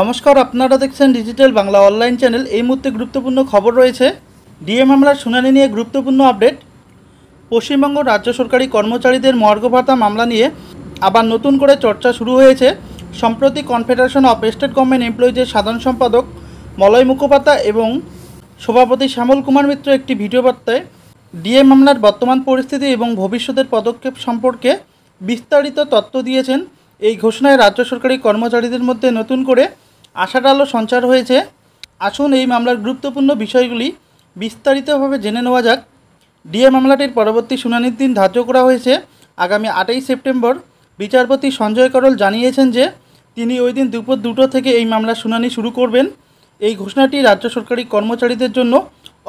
নমস্কার, আপনারা দেখছেন ডিজিটাল বাংলা অনলাইন চ্যানেল। এই মুহূর্তে গুরুত্বপূর্ণ খবর রয়েছে। ডিএ মামলার শুনানি নিয়ে গুরুত্বপূর্ণ আপডেট। পশ্চিমবঙ্গ রাজ্য সরকারি কর্মচারীদের মর্গ ভাতা মামলা নিয়ে আবার নতুন করে চর্চা শুরু হয়েছে। সম্প্রতি কনফেডারেশন অফ স্টেট গভর্নমেন্ট এমপ্লয়িজের সাধারণ সম্পাদক মলয় মুখোপাধ্যায় এবং সভাপতি শ্যামল কুমার মিত্র একটি ভিডিও বার্তায় ডিএ মামলার বর্তমান পরিস্থিতি এবং ভবিষ্যতের পদক্ষেপ সম্পর্কে বিস্তারিত তথ্য দিয়েছেন। এই ঘোষণায় রাজ্য সরকারি কর্মচারীদের মধ্যে নতুন করে আশার আলো সঞ্চার হয়েছে। আসুন এই মামলার গুরুত্বপূর্ণ বিষয়গুলি বিস্তারিতভাবে জেনে নেওয়া যাক। ডিএ মামলাটির পরবর্তী শুনানির দিন ধার্য করা হয়েছে আগামী 8ই সেপ্টেম্বর। বিচারপতি সঞ্জয় করল জানিয়েছেন যে তিনি ওই দিন দুপুর 2টো থেকে এই মামলার শুনানি শুরু করবেন। এই ঘোষণাটি রাজ্য সরকারি কর্মচারীদের জন্য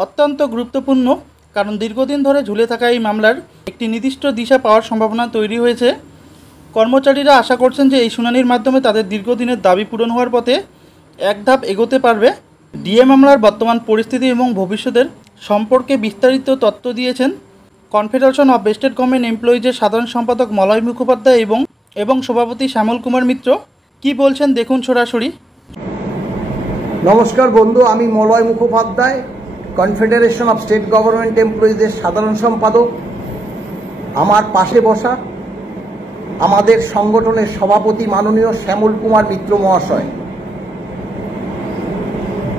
অত্যন্ত গুরুত্বপূর্ণ, কারণ দীর্ঘদিন ধরে ঝুলে থাকা এই মামলার একটি নির্দিষ্ট দিশা পাওয়ার সম্ভাবনা তৈরি হয়েছে। কর্মচারীরা আশা করছেন যে এই শুনানির মাধ্যমে তাদের দীর্ঘদিনের দাবি পূরণ হওয়ার পথে এক ধাপ এগোতে পারবে। ডিএ মামলার বর্তমান পরিস্থিতি এবং ভবিষ্যতের সম্পর্কে বিস্তারিত তথ্য দিয়েছেন কনফেডারেশন অফ স্টেট গভর্নমেন্ট এমপ্লয়িজের সাধারণ সম্পাদক মলয় মুখোপাধ্যায় এবং সভাপতি শ্যামল কুমার মিত্র। কি বলছেন দেখুন সরাসরি। নমস্কার বন্ধু, আমি Malay Mukhopadhyay, confederation of state government এমপ্লয়িজের সাধারণ সম্পাদক। আমার পাশে বসা আমাদের সংগঠনের সভাপতি মাননীয় শ্যামল কুমার মিত্র মহাশয়।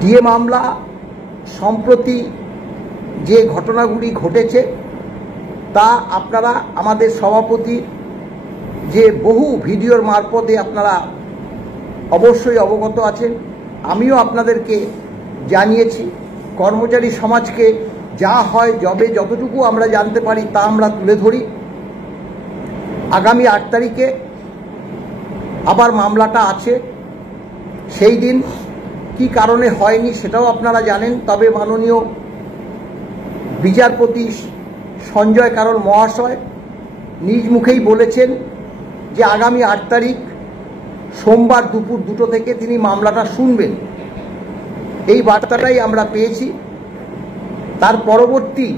ডিএ মামলা সম্প্রতি যে ঘটনাগুলি ঘটেছে তা আপনারা আমাদের সভাপতি যে বহু ভিডিওর মারফতে আপনারা অবশ্যই অবগত আছেন। আমিও আপনাদেরকে জানিয়েছি। কর্মচারী সমাজকে যা হয় যতটুকু আমরা জানতে পারি তা আমরা তুলে ধরি। আগামী 8 তারিখে আবার মামলাটা আছে। সেই দিন কি কারণে হয়নি সেটাও আপনারা জানেন। তবে মাননীয় বিচারপতি সঞ্জয় করল মহাশয় নিজ মুখেই বলেছেন যে আগামী 8 তারিখ সোমবার দুপুর 2টো থেকে তিনি মামলাটা শুনবেন। এই বার্তাটাই আমরা পেয়েছি। তার পরবর্তী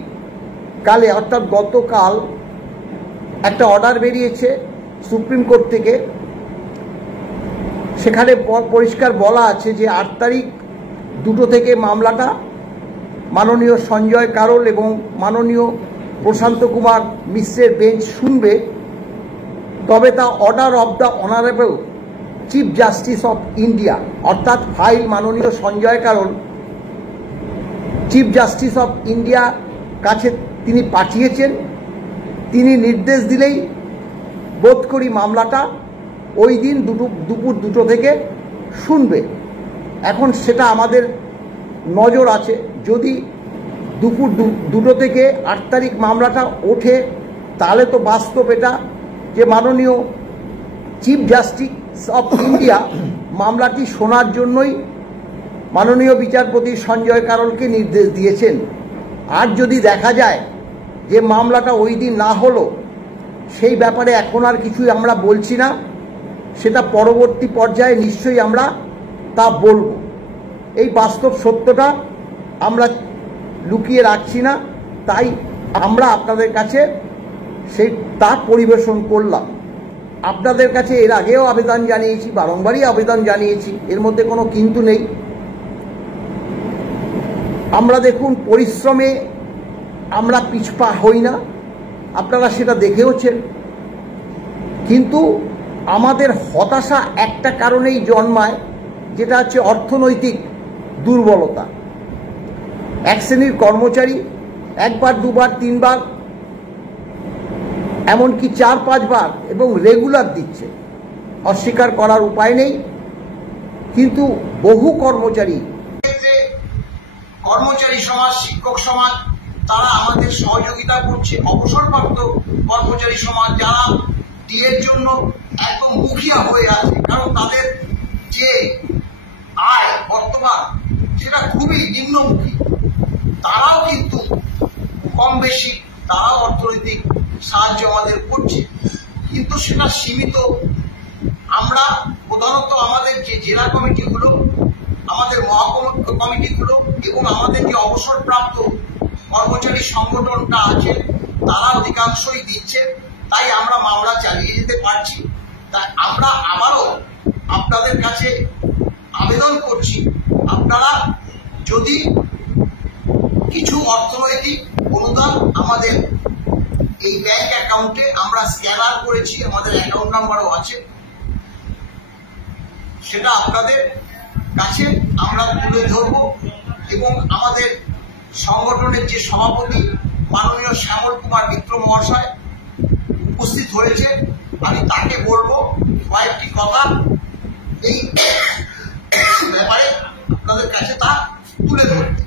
কালে অর্থাৎ গতকাল একটা অর্ডার বেরিয়েছে সুপ্রিম কোর্ট থেকে। সেখানে পরিষ্কার বলা আছে যে 8 তারিখ 2টো থেকে মামলাটা মাননীয় সঞ্জয় করল এবং মাননীয় প্রশান্ত কুমার মিশ্রের বেঞ্চ শুনবে। তবে তা order of the honourable chief justice of India, অর্থাৎ ফাইল মাননীয় সঞ্জয় করল চিফ জাস্টিস অফ ইন্ডিয়া কাছে তিনি পাঠিয়েছেন। তিনি নির্দেশ দিলেই বোধ করি মামলাটা ওই দিন দুপুর 2টো থেকে শুনবে। এখন সেটা আমাদের নজর আছে। যদি দুপুর 2টো থেকে 8 তারিখ মামলাটা ওঠে তাহলে তো বাস্তব এটা যে মাননীয় চিফ জাস্টিস অফ ইন্ডিয়া মামলাটি শোনার জন্যই মাননীয় বিচারপতি সঞ্জয় করলকে নির্দেশ দিয়েছেন। আর যদি দেখা যায় যে মামলাটা ওই দিন না হলো, সেই ব্যাপারে এখন আর কিছুই আমরা বলছি না। সেটা পরবর্তী পর্যায়ে নিশ্চয়ই আমরা তা বলবো। এই বাস্তব সত্যটা আমরা লুকিয়ে রাখছি না, তাই আমরা আপনাদের কাছে তা পরিবেশন করলাম। আপনাদের কাছে এর আগেও আবেদন জানিয়েছি, বারংবারই আবেদন জানিয়েছি, এর মধ্যে কোনো কিন্তু নেই। আমরা দেখুন পরিশ্রমে আমরা পিছপা হই না, আপনারা সেটা দেখেওছেন। কিন্তু আমাদের হতাশা একটা কারণেই জন্মায়, যেটা হচ্ছে অর্থনৈতিক দুর্বলতা। এক শ্রেণীর কর্মচারী 1 বার 2 বার 3 বার এমনকি 4-5 বার এবং রেগুলার দিচ্ছে, অস্বীকার করার উপায় নেই। কিন্তু বহু কর্মচারী সমাজ, শিক্ষক সমাজ, তারা আমাদের সহযোগিতা করছে। অবসরপ্রাপ্ত কর্মচারী সমাজ যারা ডিএর জন্য একদম মুখিয়া হয়ে আছে, কারণ তাদের যে আয় বর্তমান সেটা খুবই নিম্নমুখী, তারাও কিন্তু কম বেশি তারাও অর্থনৈতিক সাহায্য আমাদের করছে, কিন্তু সেটা সীমিত। আমরা প্রধানত আমাদের যে জেলা কমিটিগুলো, আমাদের মহকুমা কমিটিগুলো এবং আমাদের যে অবসরপ্রাপ্ত কর্মচারী সংগঠনটা আছে তারা অধিকাংশই দিচ্ছে, তাই আমরা মামলা চালিয়ে যেতে পারছি। তাই আমরা আবারও আপনাদের কাছে যদি কিছু অর্থনৈতিক অনুদান আমাদের এই ব্যাংক অ্যাকাউন্টে আমরা স্ক্যানার করেছি, আমাদের অ্যাকাউন্ট নাম্বারও আছে, সেটা আপনাদের কাছে আমরা তুলে ধরব এবং আমাদের সংগঠনের যে সভাপতি মাননীয় শ্যামল কুমার মিত্র মহাশয় উপস্থিত হয়েছে, আমি তাকে বলবো কয়েকটি কথা এই ব্যাপারে আপনাদের কাছে তা তুলে ধরতে।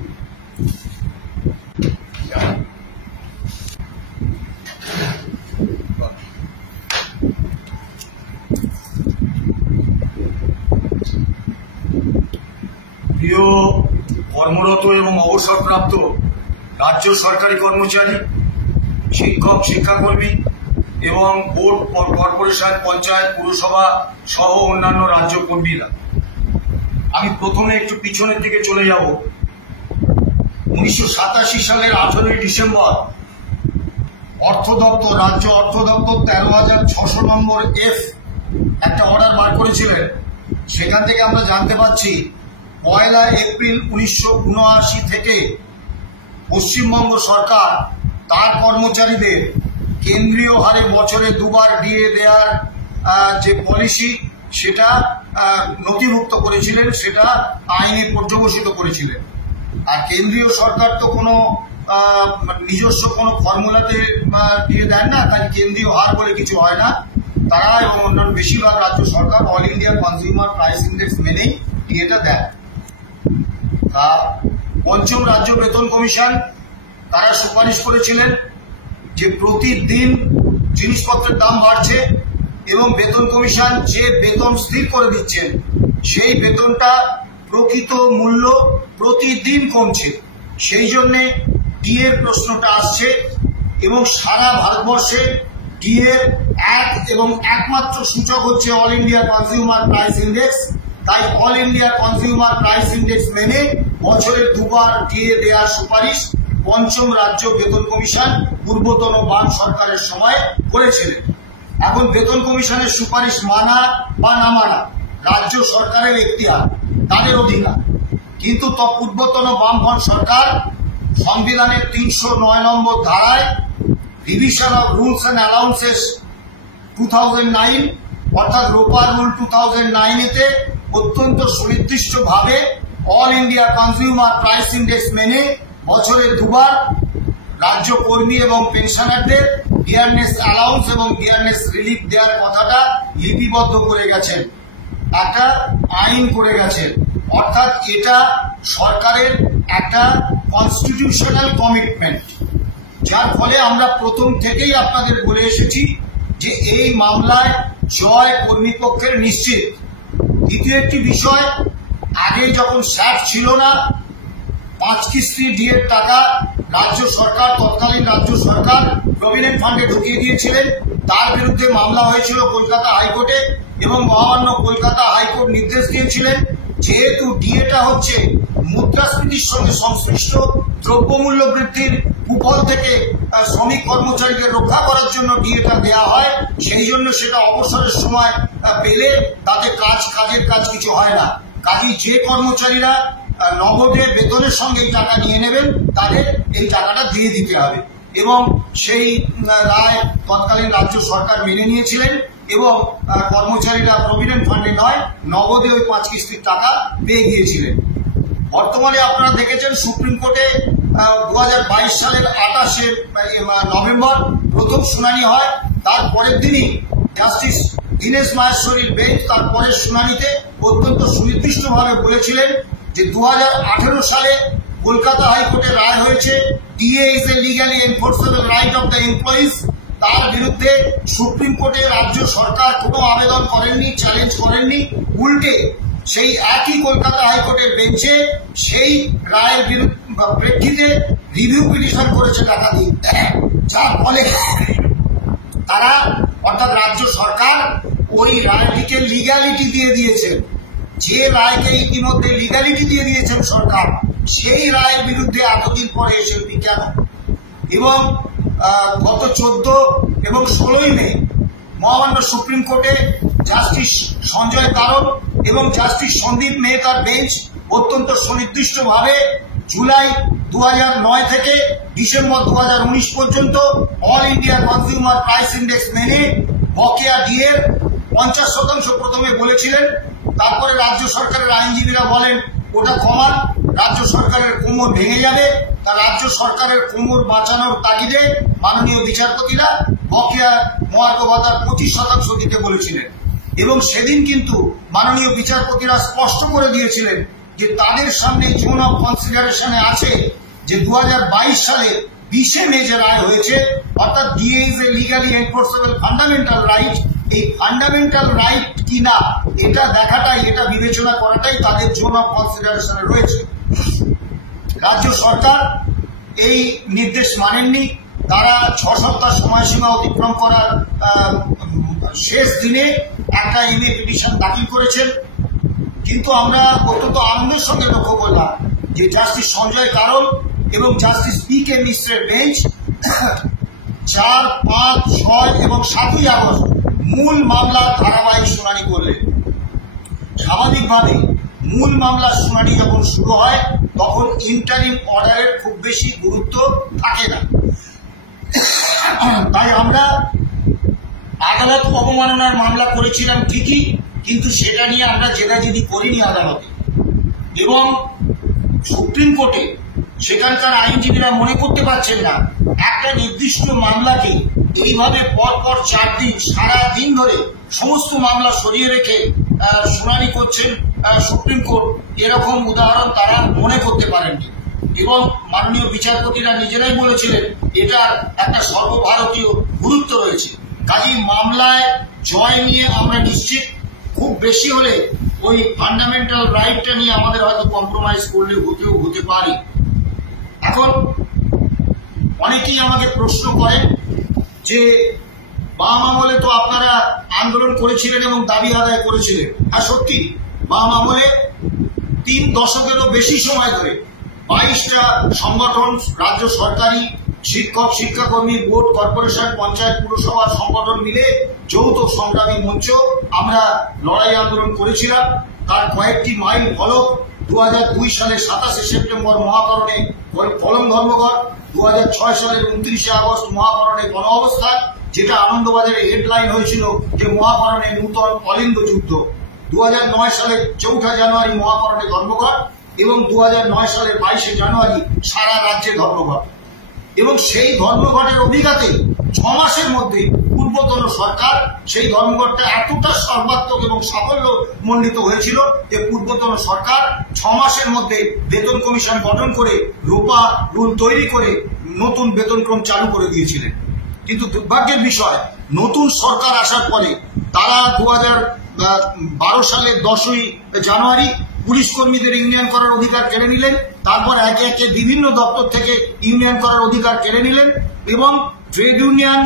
প্রিয় কর্মরত এবং অবসরপ্রাপ্ত রাজ্য সরকারি কর্মচারী, শিক্ষক, শিক্ষাকর্মী এবং বোর্ড, কর্পোরেশন, পঞ্চায়েত, পুরসভা সহ অন্যান্য রাজ্য কর্মীরা, আমি প্রথমে একটু পিছনের দিকে চলে যাব। 1987 সালের 18ই ডিসেম্বর অর্থ দপ্তর, রাজ্য অর্থ দপ্তর 13,600 নম্বর F একটা অর্ডার বার করেছিলেন। সেখান থেকে আমরা জানতে পারছি 1 এপ্রিল 1979 থেকে পশ্চিমবঙ্গ সরকার তার কর্মচারীদের কেন্দ্রীয় হারে বছরে দুবার ডিএ দেওয়ার যে পলিসি সেটা নথিভুক্ত করেছিলেন, সেটা আইনে পর্যবসিত করেছিলেন। আর কেন্দ্রীয় সরকার তো কোনো নিজস্ব কোনো ফর্মুলাতে দিয়ে দেন না, তাই কেন্দ্রীয় হার বলে কিছু হয় না। তারা এবং অন্যান্য বেশিরভাগ রাজ্য সরকার all India consumer price index মেনেই ডিএটা দেন। পঞ্চম রাজ্য বেতন কমিশন তারা সুপারিশ করেছিলেন যে প্রতিদিন জিনিসপত্রের দাম বাড়ছে এবং বেতন কমিশন যে বেতন স্থির করে দিচ্ছেন সেই বেতনটা প্রকৃত মূল্য প্রতিদিন কমছে। সেই জন্যে ডিএর প্রশ্নটা আসছে এবং সারা ভারতবর্ষে ডিএর এক এবং একমাত্র সূচক হচ্ছে all India consumer price index. তাই all India consumer price index মেনে বছরে দুবার ডিএ দেওয়ার সুপারিশ পঞ্চম রাজ্য বেতন কমিশন পূর্বতন বাম সরকারের সময় করেছিলেন। এখন বেতন কমিশনের সুপারিশ মানা বা না মানা রাজ্য সরকারের এখতিয়ার, তাদের অধিকার। কিন্তু পূর্বতন বামফ্রন্ট সরকার সংবিধানের 309 নম্বর ধারায় revision of rules and allowances 2009 অর্থাৎ রোপা রুল 2009-তে অত্যন্ত সুনির্দিষ্টভাবে all India consumer price index মেনে বছরে দুবার রাজ্য কর্মী এবং পেনশনারদের ডিয়ারনেস অ্যালাউন্স এবং ডিয়ারনেস রিলিফ দেওয়ার কথাটা লিপিবদ্ধ করে গেছেন, একটা আইন করে গেছেন। অর্থাৎ এটা সরকারের একটা কনস্টিটিউশনাল কমিটমেন্ট, যার ফলে আমরা প্রথম থেকেই আপনাদের বলে এসেছি যে এই মামলায় জয় কর্মীপক্ষের নিশ্চিত। দ্বিতীয় একটি বিষয়, আগে যখন স্যাট ছিল না, 5 কিস্তি ডিএর টাকা রাজ্য সরকার, তৎকালীন রাজ্য সরকার প্রভিডেন্ট ফান্ডে ঢুকিয়ে দিয়েছিলেন। তার বিরুদ্ধে মামলা হয়েছিল কলকাতা হাইকোর্টে এবং মহামান্য কলকাতা হাইকোর্ট নির্দেশ দিয়েছিলেন যেহেতু ডিএটা হচ্ছে মুদ্রাস্ফীতির সঙ্গে সংশ্লিষ্ট, দ্রব্যমূল্য বৃদ্ধির কুফল থেকে শ্রমিক কর্মচারীদের রক্ষা করার জন্য ডিএটা দেওয়া হয়, সেই জন্য সেটা অবসরের সময় পেলে তাতে কাজের কাজ কিছু হয় না। কাজেই যে কর্মচারীরা নগদে বেতনের সঙ্গে এই টাকা নিয়ে নেবেন তাদের এই টাকাটা দিয়ে দিতে হবে এবং সেই রায় তৎকালীন রাজ্য সরকার মেনে নিয়েছিলেন এবং কর্মচারীরা প্রভিডেন্ট ফান্ডে নয় নগদে ওই 5 কিস্তির টাকা পেয়ে গিয়েছিলেন। বর্তমানে আপনারা দেখেছেন সুপ্রিম কোর্টে 2022 সালের 28 নভেম্বর প্রথম শুনানি হয়। তার পরের দিনই জাস্টিস দীনেশ মাহেশ্বরীর বেঞ্চ তার পরের শুনানিতে অত্যন্ত সুনির্দিষ্টভাবে বলেছিলেন যে 2018 সালে কলকাতা হাইকোর্টে রায় হয়েছে DA is a legally enforceable right of the employees. তার বিরুদ্ধে সুপ্রিম কোর্টে রাজ্য সরকার কোনো আবেদন করেননি, চ্যালেঞ্জ করেননি, উল্টে সেই একই কলকাতা হাইকোর্টের বেঞ্চে সেই রায়ের প্রেক্ষিতে রিভিউ পিটিশন করেছে টাকা দিয়ে, যার ফলে তারা অর্থাৎ রাজ্য সরকার ওই রায়টিকে লিগ্যালিটি দিয়ে দিয়েছেন। যে রায়কে ইতিমধ্যে লিগ্যালিটি দিয়ে দিয়েছেন সরকার, সেই রায়ের বিরুদ্ধে এতদিন পরে এসএলপি কেন? এবং গত 14 এবং 16 মে মহামান্য সুপ্রিম কোর্টে জাস্টিস সঞ্জয় কারণ এবং জাস্টিস সন্দীপ মেহতার বেঞ্চ অত্যন্ত সুনির্দিষ্টভাবে জুলাই 2009 থেকে ডিসেম্বর 2019 পর্যন্ত all India consumer price index মেনে বকেয়া ডিএর 50% প্রথমে বলেছিলেন, তারপরে রাজ্য সরকারের আইনজীবীরা বলেন ওটা কমান, রাজ্য সরকারের কোমর ভেঙে যাবে। তা রাজ্য সরকারের কোমর বাঁচানোর তাগিদে মাননীয় বিচারপতিরা বকেয়া মহার্ঘ ভাতার 25% দিতে বলেছিলেন। এবং সেদিন কিন্তু মাননীয় বিচারপতিরা স্পষ্ট করে দিয়েছিলেন যে তাদের সামনে জোন অফ কনসিডারেশনে আছে যে 2022 সালে 20 মে যে রায় হয়েছে, অর্থাৎ DA is a legally enforceable fundamental right, এই ফান্ডামেন্টাল রাইট কিনা এটা দেখাটাই, এটা বিবেচনা করাটাই তাদের জোন অফ কনসিডারেশনে রয়েছে। রাজ্য সরকার এই নির্দেশ মানেননি। তারা 6 সপ্তাহ সময়সীমা অতিক্রম করার শেষ দিনে একটা এমএ পিটিশন দাখিল করেছেন। কিন্তু আমরা অত্যন্ত আনন্দের সঙ্গে লক্ষ্য করলাম যে জাস্টিস সঞ্জয় কারোল এবং জাস্টিস পি.কে. মিশ্রের বেঞ্চ 4, 5, 6 এবং 7ই আগস্ট মূল মামলার ধারাবাহিক শুনানি করলেন। স্বাভাবিকভাবে মূল মামলার শুনানি যখন শুরু হয় তখন ইন্টারিম অর্ডারের খুব বেশি গুরুত্ব থাকে না। তাই আমরা আদালত অবমাননার মামলা করেছিলাম ঠিকই, কিন্তু সেটা নিয়ে আমরা জেদাজেদি করিনি আদালতে। এবং সুপ্রিম কোর্টে সেখানকার আইনজীবীরা মনে করতে পারছেন না একটা নির্দিষ্ট মামলাকে এইভাবে পরপর 4 দিন সারা দিন ধরে সমস্ত মামলা সরিয়ে রেখে শুনানি করছেন সুপ্রিম কোর্ট, এরকম উদাহরণ তারা মনে করতে পারেননি। এবং মাননীয় বিচারপতিরা নিজেরাই বলেছিলেন এটার একটা সর্বভারতীয় গুরুত্ব রয়েছে। কাজেই মামলায় জয় নিয়ে আমরা নিশ্চিত, খুব বেশি হলে ওই ফান্ডামেন্টাল রাইটটা নিয়ে আমাদের হয়তো কম্প্রোমাইজ করলে হতে পারে। এখন অনেকেই আমাকে প্রশ্ন করেন যে বাম আমলে তো আপনারা আন্দোলন করেছিলেন এবং দাবি আদায় করেছিলেন। আর সত্যি বাম আমলে 3 দশকেরও বেশি সময় ধরে 22টা সংগঠন, রাজ্য সরকারি, শিক্ষক, শিক্ষাকর্মী, বোর্ড, কর্পোরেশন, পঞ্চায়েত, পুরসভার সংগঠন মিলে যৌথ সংগ্রামী মঞ্চ আমরা লড়াই আন্দোলন করেছিলাম। তার কয়েকটি মাইল ফলক 2002 সালের 27শে সেপ্টেম্বর মহাকরণে কলম ধর্মঘট, 2006 সালের 29শে আগস্ট মহাকরণে গণ অবস্থান, যেটা আনন্দবাজারে হেডলাইন হয়েছিল যে মহাকরণে নূতন অলিন্দ যুদ্ধ, 2009 সালের 4 জানুয়ারি মহাকরণে ধর্মঘট এবং 2009 সালের 22শে জানুয়ারি সারা রাজ্যে ধর্মঘট। এবং সেই ধর্মঘটের অভিঘাতে 6 মাসের মধ্যে পূর্বতন সরকার সেই ধর্মঘটটা এতটা সর্বাত্মক এবং সাফল্য মণ্ডিত হয়েছিল যে পূর্বতন সরকার 6 মাসের মধ্যে বেতন কমিশন গঠন করে রূপা রুল তৈরি করে নতুন বেতনক্রম চালু করে দিয়েছিলেন। কিন্তু দুর্ভাগ্যের বিষয়, নতুন সরকার আসার পরে তারা 2012 সালের 10ই জানুয়ারি পুলিশ কর্মীদের ইউনিয়ন করার অধিকার কেড়ে নিলেন। তারপর একে একে বিভিন্ন দপ্তর থেকে ইউনিয়ন করার অধিকার কেড়ে নিলেন এবং ট্রেড ইউনিয়ন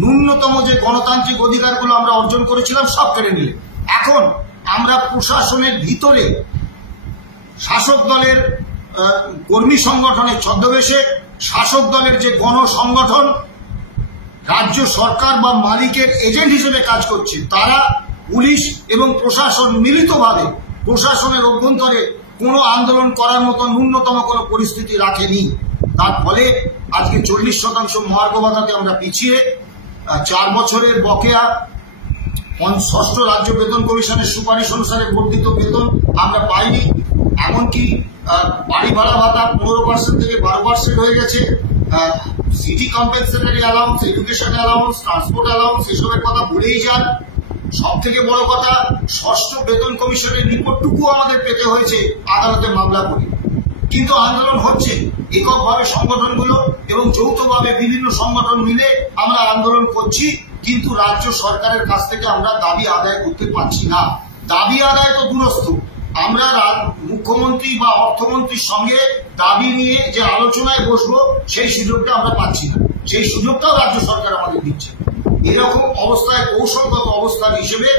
ন্যূনতম যে গণতান্ত্রিক অধিকারগুলো আমরা অর্জন করেছিলাম সব কেড়ে নিলেন। এখন আমরা প্রশাসনের ভিতরে শাসক দলের কর্মী সংগঠনের ছদ্মবেশে শাসক দলের যে গণসংগঠন রাজ্য সরকার বা মালিকের এজেন্ট হিসেবে কাজ করছে, তারা পুলিশ এবং প্রশাসন মিলিতভাবে প্রশাসনের অভ্যন্তরে কোনো আন্দোলন করার মতো ন্যূনতম কোনো পরিস্থিতি রাখেনি। তার ফলে আজকে 40% মহার্ঘ ভাতাতে আমরা পিছিয়ে 4 বছরের বকেয়া 6ষ্ঠ রাজ্য বেতন কমিশনের সুপারিশ অনুসারে বর্ধিত বেতন আমরা পাইনি। এমনকি বাড়ি ভাড়া ভাতা 15% থেকে 12% হয়ে গেছে। City compensatory allowance, education allowance, transport allowance এসবের কথা ভুলেই যান। সব থেকে বড় কথা, 6ষ্ঠ বেতন কমিশনের রিপোর্টটুকু আমাদের পেতে হয়েছে আদালতে মামলা করে। কিন্তু আন্দোলন হচ্ছে এককভাবে সংগঠনগুলো এবং যৌথভাবে বিভিন্ন সংগঠন মিলে আমরা আন্দোলন করছি, কিন্তু রাজ্য সরকারের কাছ থেকে আমরা দাবি আদায় করতে পারছি না। দাবি আদায় তো দূরস্থ, আমরা মুখ্যমন্ত্রী বা অর্থমন্ত্রীর সঙ্গে দাবি নিয়ে যে আলোচনায় বসবো সেই সুযোগটা আমরা পাচ্ছি না। সেই সুযোগটাও রাজ্য সরকার আমাদের দিচ্ছে। এরকম অবস্থায় কৌশলগত অবস্থান হিসেবে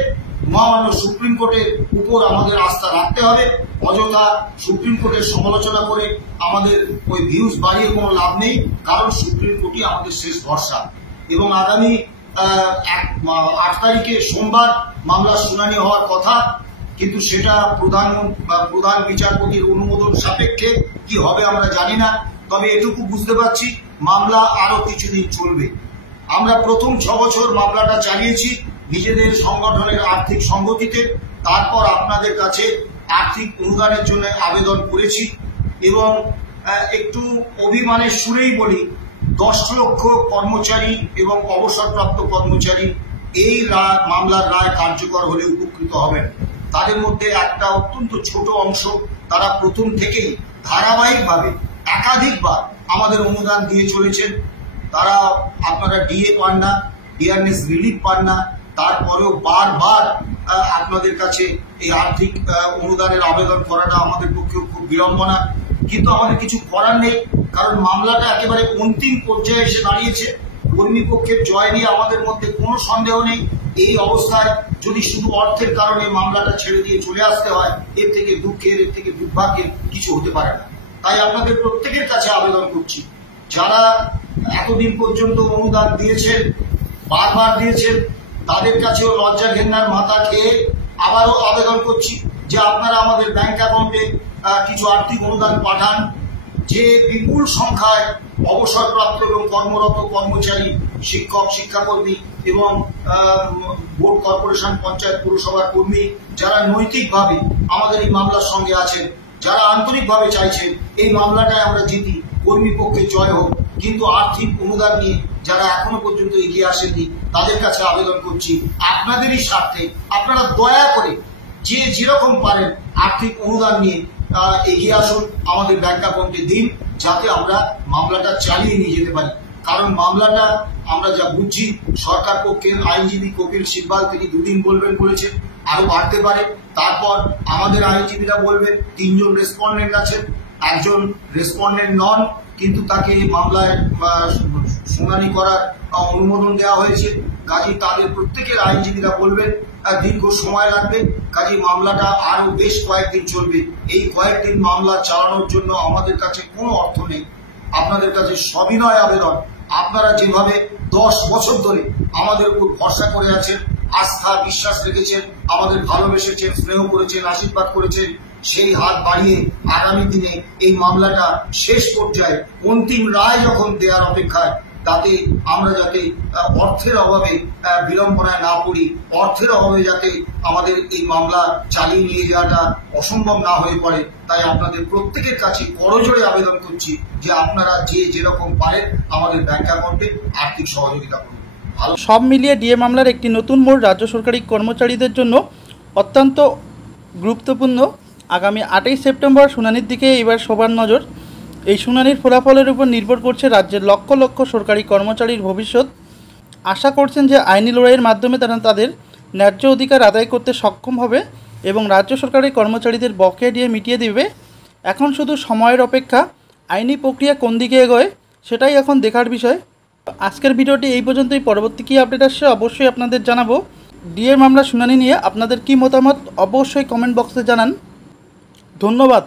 মহামান্য সুপ্রিম কোর্টের উপর আমাদের আস্থা রাখতে হবে। অযথা সুপ্রিম কোর্টের সমালোচনা করে আমাদের ওই ভিউজ বাড়িয়ে কোনো লাভ নেই, কারণ সুপ্রিম কোর্টই আমাদের শেষ ভরসা। এবং আগামী 8 তারিখে সোমবার মামলার শুনানি হওয়ার কথা। কিন্তু সেটা প্রধান বিচারপতির অনুমোদন সাপেক্ষে কি হবে আমরা জানি না। তবে এটুকু বুঝতে পারছি মামলা আরো কিছুদিন চলবে। আমরা প্রথম 6 বছর মামলাটা চালিয়েছি নিজেদের সংগঠনের আর্থিক সংগতিতে, তারপর আপনাদের কাছে আর্থিক অনুদানের জন্য আবেদন করেছি এবং একটু অভিমানের সুরেই বলি 10 লক্ষ কর্মচারী এবং অবসরপ্রাপ্ত কর্মচারী এই মামলার রায় কার্যকর হলে উপকৃত হবেন। তাদের মধ্যে একটা অত্যন্ত ছোট অংশ তারা প্রথম থেকেই ধারাবাহিকভাবে একাধিকবার আমাদের অনুদান দিয়ে চলেছেন। তারা আপনারা ডিএ পান না, ডিয়ারনেস রিলিফ পান না, তারপরেও বারবার আপনাদের কাছে এই আর্থিক অনুদানের আবেদন করাটা আমাদের পক্ষেও খুব বিড়ম্বনা। কিন্তু আমাদের কিছু করার নেই, কারণ মামলাটা একেবারে অন্তিম পর্যায়ে এসে দাঁড়িয়েছে। কর্মী পক্ষের জয় নিয়ে আমাদের মধ্যে কোনো সন্দেহ নেই। এই অবস্থায় যদি শুধু অর্থের কারণে মামলাটা ছেড়ে দিয়ে চলে আসতে হয়, এর থেকে দুঃখের, এর থেকে দুর্ভাগ্যের কিছু হতে পারে না। তাই আপনাদের প্রত্যেকের কাছে আবেদন করছি, যারা এতদিন পর্যন্ত অনুদান দিয়েছেন, বারবার দিয়েছেন, তাদের কাছেও লজ্জা ঘেন্নার মাথা খেয়ে আবারও আবেদন করছি যে আপনারা আমাদের ব্যাংক অ্যাকাউন্টে কিছু আর্থিক অনুদান পাঠান। যে বিপুল সংখ্যায় অবসরপ্রাপ্ত এবং কর্মরত কর্মচারী, শিক্ষক, শিক্ষাকর্মী এবং বোর্ড, কর্পোরেশন, পঞ্চায়েত, পুরসভার কর্মী যারা নৈতিকভাবে আমাদের এই মামলার সঙ্গে আছেন, যারা আন্তরিকভাবে চাইছেন এই মামলাটায় আমরা জিতি, কর্মী পক্ষে জয় হোক, কিন্তু আর্থিক অনুদান নিয়ে যারা এখনো পর্যন্ত এগিয়ে আসেননি তাদের কাছে আবেদন করছি আপনাদেরই স্বার্থে আপনারা দয়া করে যে যেরকম পারেন আর্থিক অনুদান নিয়ে এগিয়ে আসুন, আমাদের ব্যাংক অ্যাকাউন্টে দিন, যাতে আমরা মামলাটা চালিয়ে নিয়ে যেতে পারি। কারণ মামলাটা আমরা যা বুঝছি, সরকার পক্ষের আইনজীবী কপিল সিব্বাল তিনি 2 দিন বলবেন বলেছেন, আরো বাড়তে পারে। তারপর আমাদের আইনজীবীরা বলবেন 3 জন রেসপন্ডেন্ট আছেন, একজন রেসপন্ডেন্ট নন, কিন্তু তাকে মামলায় শুনানি করার অনুমোদন দেওয়া হয়েছে। কাজী তাদের প্রত্যেকের আইনজীবীরা বলবেন দীর্ঘ সময় লাগবে, কাজী মামলাটা আরো বেশ কয়েকদিন চলবে। এই কয়েকদিন মামলা চালানোর জন্য আমাদের কাছে কোনো অর্থ নেই। আপনাদের কাছে সবিনয় আবেদন, আপনারা যেভাবে 10 বছর ধরে আমাদের উপর ভরসা করে আছেন, আস্থা বিশ্বাস রেখেছেন, আমাদের ভালোবেসেছেন, স্নেহ করেছেন, আশীর্বাদ করেছেন, সেই হাত বাড়িয়ে আগামী দিনে এই মামলাটা শেষ পর্যায়ে অন্তিম রায় যখন দেওয়ার অপেক্ষায়, তাতে আমরা যাতে অর্থের অভাবে বিড়ম্বনায় না পড়ি, অর্থের অভাবে যাতে আমাদের এই মামলা চালিয়ে নিয়ে যাওয়াটা অসম্ভব না হয়ে পড়ে, তাই আপনাদের প্রত্যেকের কাছে করজোড়ে আবেদন করছি যে আপনারা যে যেরকম পারেন আমাদের ব্যাংক অ্যাকাউন্টে আর্থিক সহযোগিতা করুন। সব মিলিয়ে ডিএ মামলার একটি নতুন মোড় রাজ্য সরকারি কর্মচারীদের জন্য অত্যন্ত গুরুত্বপূর্ণ। আগামী 8ই সেপ্টেম্বর শুনানির দিকে এবার সবার নজর। এই শুনানির ফলাফলের উপর নির্ভর করছে রাজ্যের লক্ষ লক্ষ সরকারি কর্মচারীর ভবিষ্যৎ। আশা করছেন যে আইনি লড়াইয়ের মাধ্যমে তারা তাদের ন্যায্য অধিকার আদায় করতে সক্ষম হবে এবং রাজ্য সরকারি কর্মচারীদের বকেয়া ডিএ মিটিয়ে দেবে। এখন শুধু সময়ের অপেক্ষা, আইনি প্রক্রিয়া কোন দিকে এগোয় সেটাই এখন দেখার বিষয়। আজকের ভিডিওটি এই পর্যন্তই। পরবর্তী কী আপডেট আসছে অবশ্যই আপনাদের জানাবো। ডিএ মামলা শুনানি নিয়ে আপনাদের কী মতামত অবশ্যই কমেন্ট বক্সে জানান। ধন্যবাদ।